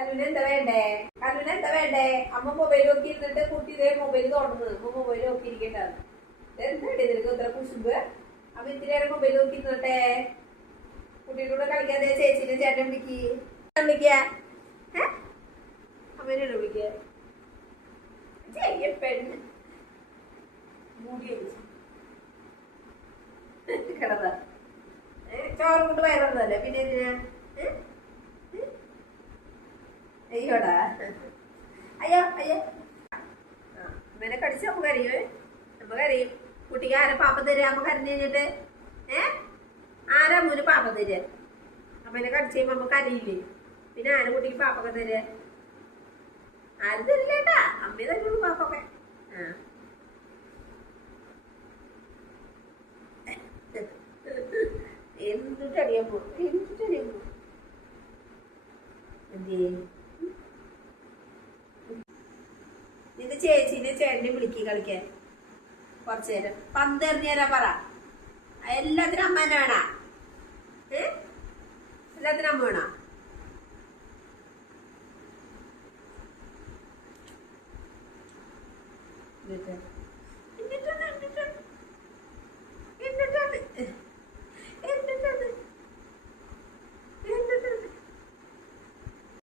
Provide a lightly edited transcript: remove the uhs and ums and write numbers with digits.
കല്ലുവിന് എന്താ വേണ്ടേ? കല്ലുവിന് എന്താ വേണ്ടേ? അമ്മ മൊബൈൽ നോക്കി ഇരുന്നിട്ട് കുട്ടി ഇതേ മൊബൈൽ തുറന്ന് അമ്മ മൊബൈൽ നോക്കി ഇരിക്കട്ടാണ്. എന്താടി നിനക്ക് ഇത്ര കുശുമ്പ്? അപ്പൊ ഇത്തിരി നേരം മൊബൈൽ നോക്കി ഇരുന്നോട്ടെ. കുട്ടിയുടെ കൂടെ കളിക്കാതെ ചേച്ചിനെ ചേട്ടൻ വിളിക്കുക. അമ്മേനെ വിളിക്കുക. പെണ്ണ് മൂടി കിടന്ന ചോറ് കൊണ്ട് വയറുന്നതല്ലേ പിന്നെ എന്തിനാ? അയ്യോടാ അയ്യോ അയ്യോ. അമ്മേനെ കടിച്ച് അമ്മ കരയോ? അമ്മ കരയും. കുട്ടിക്ക് ആരാ പാപ്പം തരിക? അമ്മ കരഞ്ഞു കഴിഞ്ഞിട്ട് ആരാ അമ്മൂന് പാപ്പം തരിക? അമ്മേനെ കടിച്ച് കഴിയുമ്പോ അമ്മ കരയില്ലേ? പിന്നെ ആരും കുട്ടിക്ക് പാപ്പൊക്കെ തരിക? ആരും തരില്ലേട്ടാ. അമ്മയെ തരുള്ളൂ പാപ്പൊക്കെ. എന്തിട്ടടിയമ്മോ എന്തേ? നിന്റെ ചേച്ചീനെ ചേട്ടനെ വിളിക്കി കളിക്കാൻ കുറച്ചു നേരം. പന്ത് എറിഞ്ഞു തരാൻ പറ. എല്ലാത്തിനും അമ്മ തന്നെ വേണ? എല്ലാത്തിനും അമ്മ വേണ?